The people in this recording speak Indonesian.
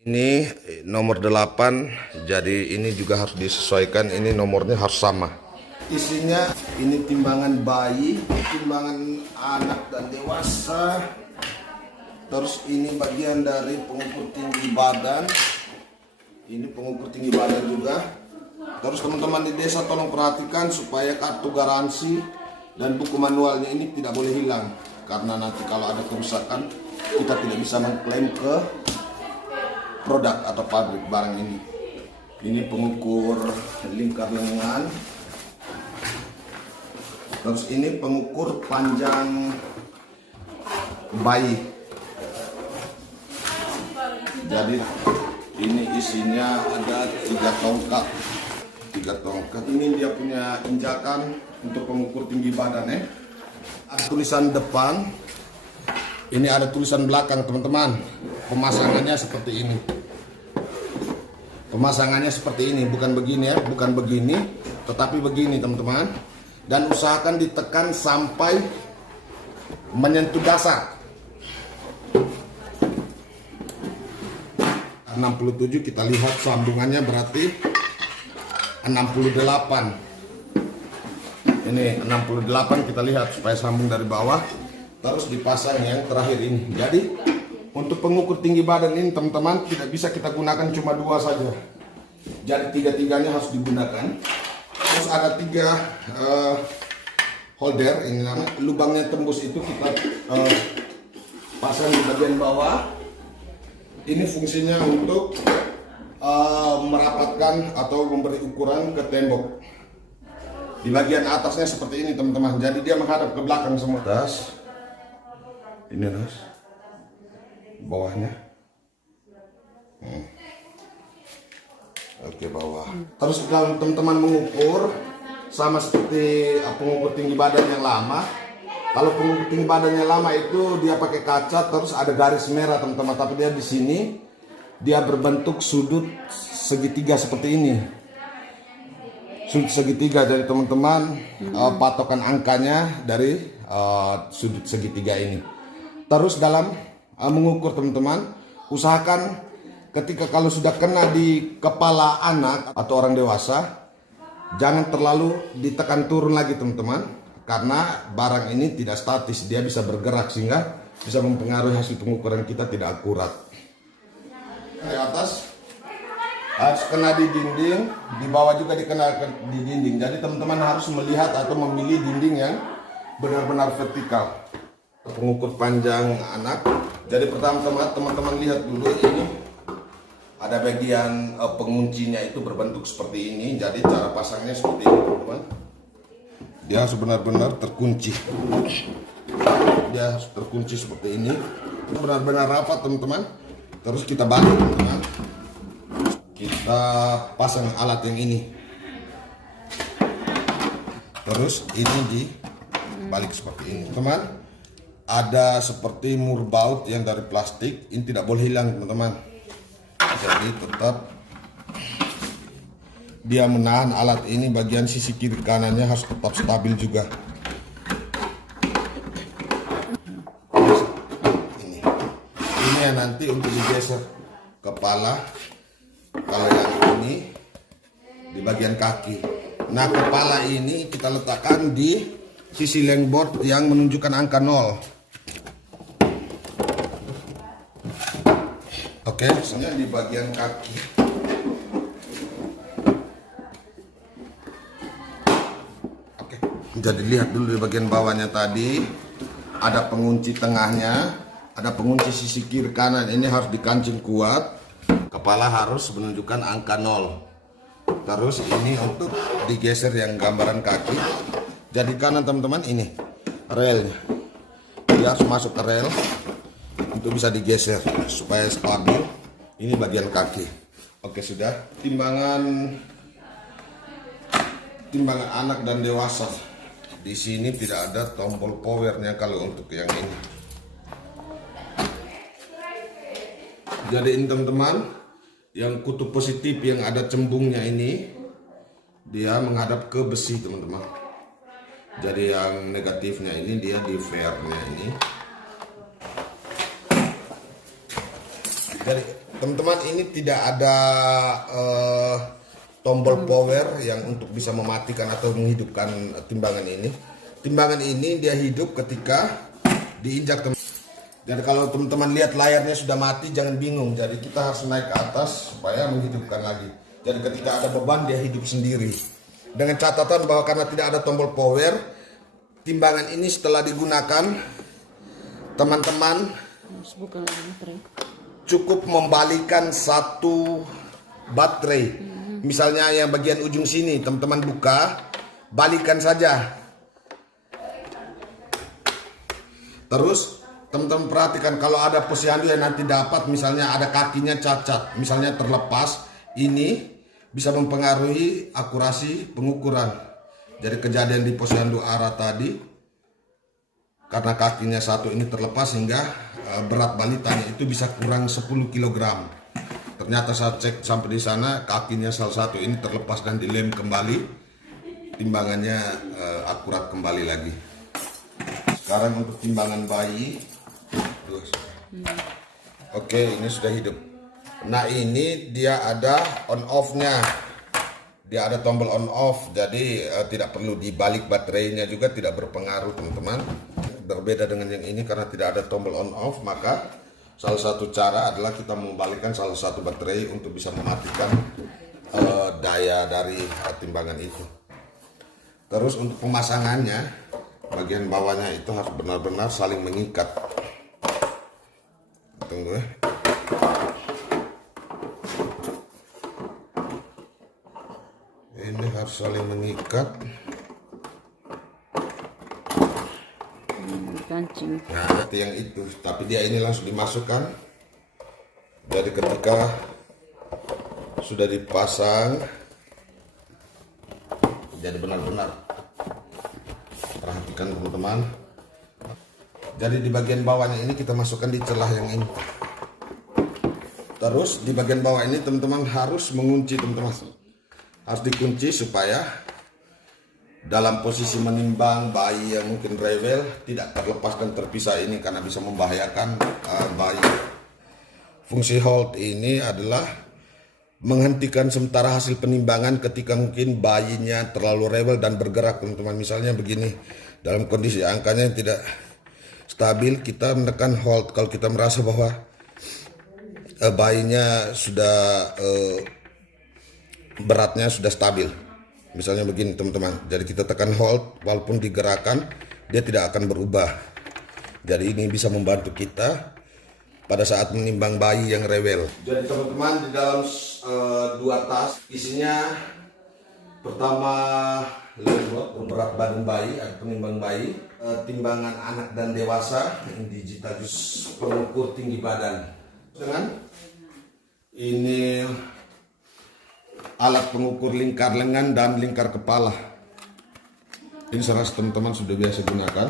Ini nomor 8, jadi ini juga harus disesuaikan, ini nomornya harus sama. Isinya ini timbangan bayi, timbangan anak dan dewasa. Terus ini bagian dari pengukur tinggi badan. Ini pengukur tinggi badan juga. Terus teman-teman di desa tolong perhatikan supaya kartu garansi dan buku manualnya ini tidak boleh hilang. Karena nanti kalau ada kerusakan kita tidak bisa mengklaim ke produk atau pabrik barang ini. Ini pengukur lingkar lengan. Terus ini pengukur panjang bayi. Jadi ini isinya ada 3 tongkat. 3 tongkat. Ini dia punya injakan untuk pengukur tinggi badan ya. Ada tulisan depan. Ini ada tulisan belakang teman-teman. Pemasangannya seperti ini. Pemasangannya seperti ini, bukan begini ya, bukan begini, tetapi begini teman-teman. Dan usahakan ditekan sampai menyentuh dasar. 67 kita lihat sambungannya berarti 68. Ini 68 kita lihat supaya sambung dari bawah. Terus dipasang yang terakhir ini. Jadi untuk pengukur tinggi badan ini teman-teman tidak bisa kita gunakan cuma 2 saja. Jadi 3-tiganya harus digunakan. Terus ada 3 holder, ini namanya lubangnya tembus itu kita pasang di bagian bawah. Ini fungsinya untuk merapatkan atau memberi ukuran ke tembok. Di bagian atasnya seperti ini teman-teman. Jadi dia menghadap ke belakang semua. Tas. Ini tas. Bawahnya. Oke, bawah. Terus kalau teman-teman mengukur sama seperti pengukur tinggi badan yang lama. Kalau pengukur tinggi badan yang lama itu dia pakai kaca terus ada garis merah teman-teman. Tapi dia di sini dia berbentuk sudut segitiga seperti ini. Sudut segitiga dari teman-teman patokan angkanya dari sudut segitiga ini. Terus dalam mengukur teman-teman, usahakan ketika kalau sudah kena di kepala anak atau orang dewasa, jangan terlalu ditekan turun lagi teman-teman, karena barang ini tidak statis, dia bisa bergerak sehingga bisa mempengaruhi hasil pengukuran kita tidak akurat. Di atas harus kena di dinding, di bawah juga dikena di dinding. Jadi teman-teman harus melihat atau memilih dinding yang benar-benar vertikal. Pengukur panjang anak. Jadi pertama teman-teman lihat dulu ini ada bagian penguncinya itu berbentuk seperti ini. Jadi cara pasangnya seperti ini teman-teman. Dia harus benar-benar terkunci. Dia harus terkunci seperti ini. Benar-benar rapat teman-teman. Terus kita balik teman-teman. Kita pasang alat yang ini. Terus ini dibalik seperti ini teman. Ada seperti mur baut yang dari plastik, ini tidak boleh hilang teman-teman. Jadi tetap dia menahan alat ini, bagian sisi kiri kanannya harus tetap stabil juga. Ini yang nanti untuk digeser kepala. Kalau yang ini di bagian kaki. Nah, kepala ini kita letakkan di sisi lengboard yang menunjukkan angka 0. Oke, misalnya di bagian kaki. Oke, jadi lihat dulu di bagian bawahnya tadi ada pengunci tengahnya, ada pengunci sisi kiri kanan. Ini harus dikancing kuat. Kepala harus menunjukkan angka 0. Terus ini untuk digeser yang gambaran kaki. Jadi kanan teman-teman ini relnya. Dia harus masuk ke rel untuk bisa digeser supaya stabil. Ini bagian kaki. Oke, sudah. Timbangan anak dan dewasa. Di sini tidak ada tombol powernya kalau untuk yang ini. Jadi ini teman-teman, yang kutub positif yang ada cembungnya ini dia menghadap ke besi teman-teman. Jadi yang negatifnya ini dia di fairnya ini. Jadi Teman-teman, ini tidak ada tombol power yang untuk bisa mematikan atau menghidupkan timbangan ini. Timbangan ini dia hidup ketika diinjak. Jadi kalau teman-teman lihat layarnya sudah mati, jangan bingung. Jadi kita harus naik ke atas supaya menghidupkan lagi. Jadi ketika ada beban dia hidup sendiri. Dengan catatan bahwa karena tidak ada tombol power, timbangan ini setelah digunakan, teman-teman cukup membalikan satu baterai. Misalnya yang bagian ujung sini, teman-teman buka, balikan saja. Terus teman-teman perhatikan kalau ada posyandu yang nanti dapat, misalnya ada kakinya cacat, misalnya terlepas, ini bisa mempengaruhi akurasi pengukuran. Jadi kejadian di posyandu Ara tadi, karena kakinya satu ini terlepas hingga berat balitanya itu bisa kurang 10 kg. Ternyata saat cek sampai di sana kakinya salah satu ini terlepas dan dilem kembali, timbangannya akurat kembali lagi. Sekarang untuk timbangan bayi, oke, ini sudah hidup. Nah, ini dia ada on off-nya. Dia ada tombol on off, jadi tidak perlu dibalik baterainya juga, tidak berpengaruh teman-teman. Berbeda dengan yang ini karena tidak ada tombol on off, maka salah satu cara adalah kita membalikkan salah satu baterai untuk bisa mematikan daya dari timbangan itu. Terus untuk pemasangannya, bagian bawahnya itu harus benar-benar saling mengikat. Tunggu ya. Ini harus saling mengikat. Kancing. Nah, itu yang itu, tapi dia ini langsung dimasukkan. Jadi ketika sudah dipasang, jadi benar-benar perhatikan teman-teman. Jadi di bagian bawahnya ini kita masukkan di celah yang ini. Terus di bagian bawah ini teman-teman harus mengunci, teman-teman. Harus dikunci supaya dalam posisi menimbang bayi yang mungkin rewel tidak terlepas dan terpisah ini, karena bisa membahayakan bayi. Fungsi hold ini adalah menghentikan sementara hasil penimbangan ketika mungkin bayinya terlalu rewel dan bergerak, teman-teman. Misalnya begini, dalam kondisi angkanya yang tidak stabil, kita menekan hold kalau kita merasa bahwa bayinya sudah beratnya sudah stabil. Misalnya begini teman-teman, jadi kita tekan hold, walaupun digerakkan dia tidak akan berubah. Jadi ini bisa membantu kita pada saat menimbang bayi yang rewel. Jadi teman-teman, di dalam 2 tas isinya pertama berat badan bayi, penimbang bayi, timbangan anak dan dewasa, digital pengukur tinggi badan, dengan ini alat pengukur lingkar lengan dan lingkar kepala. Ini saya rasa teman-teman sudah biasa gunakan.